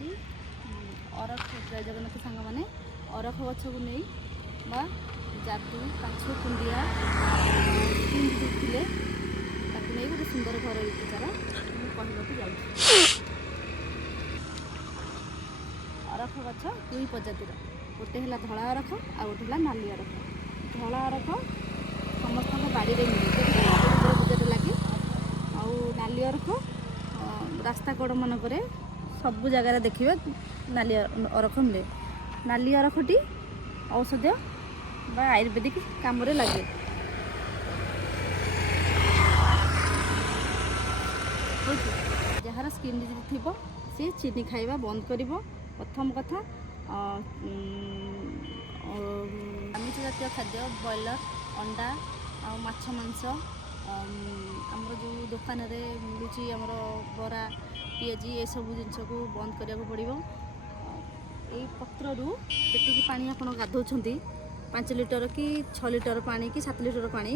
ହେଉଛି ଅରଖ। ଜୟ ଜଗନ୍ନାଥ ସାଙ୍ଗମାନେ, ଅରଖ ଗଛକୁ ନେଇ ବା ଯାଦୁ କାଛୁ କୁଣ୍ଡିଆ ଥିଲେ ତାକୁ ନେଇ ଗୋଟେ ସୁନ୍ଦର ଘରୋଇ ଉପଚାର ମୁଁ କହିବାକୁ ଯାଉଛି। ଅରଖ ଗଛ ଦୁଇ ପ୍ରଜାତିର, ଗୋଟେ ହେଲା ଧଳା ଅରଖ ଆଉ ଗୋଟେ ହେଲା ନାଲି ଅରଖ। ଧଳା ଅରଖ ସମସ୍ତଙ୍କ ବାଡ଼ିରେ ମିଳେ, ପୂଜାରେ ଲାଗେ। ଆଉ ନାଲି ଅରଖ ରାସ୍ତା କଡ଼ ମାନଙ୍କରେ ସବୁ ଜାଗାରେ ଦେଖିବେ ନାଲି ଅରଖ ମିଳେ। ନାଲି ଅରଖଟି ଔଷଧୀୟ ବା ଆୟୁର୍ବେଦିକ କାମରେ ଲାଗେ। ଯାହାର ସ୍କିନ୍ ଡିଜିଜ୍ ଥିବ ସେ ଚିନି ଖାଇବା ବନ୍ଦ କରିବ। ପ୍ରଥମ କଥା, ଆମିଷ ଜାତୀୟ ଖାଦ୍ୟ ବ୍ରଏଲର, ଅଣ୍ଡା ଆଉ ମାଛ ମାଂସ, ଆମର ଯେଉଁ ଦୋକାନରେ ମିଳୁଛି ଆମର ବରା, ପିଆଜି, ଏସବୁ ଜିନିଷକୁ ବନ୍ଦ କରିବାକୁ ପଡ଼ିବ। ଏଇ ପତ୍ରରୁ ଯେତିକି ପାଣି ଆପଣ ଗାଧଉଛନ୍ତି, 5 ଲିଟର କି 6 ଲିଟର ପାଣି କି 7 ଲିଟର ପାଣି,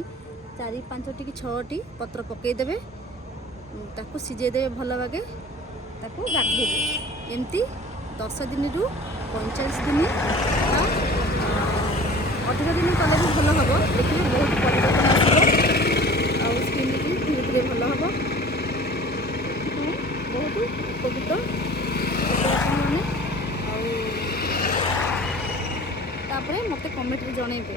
4-5ଟି କି 6ଟି ପତ୍ର ପକାଇଦେବେ, ତାକୁ ସିଝେଇଦେବେ ଭଲ ବାଗେ, ତାକୁ ଗାଧେଇବେ। ଏମିତି 10 ଦିନରୁ 45 ଦିନ ବା ଅଧିକ ଦିନ କଲେ ବି ଭଲ ହେବ। ଦେଖିବେ ବହୁତ ପରିବର୍ତ୍ତନ ଆସିବ ଆଉ ସ୍କିନ୍ ବି ଧୀରେ ଧୀରେ ଭଲ ହେବ। ସେଥିପାଇଁ ବହୁତ ଉପକୃତ ଆପଣମାନେ। ଆଉ ତାପରେ ମୋତେ କମେଣ୍ଟରେ ଜଣେଇବେ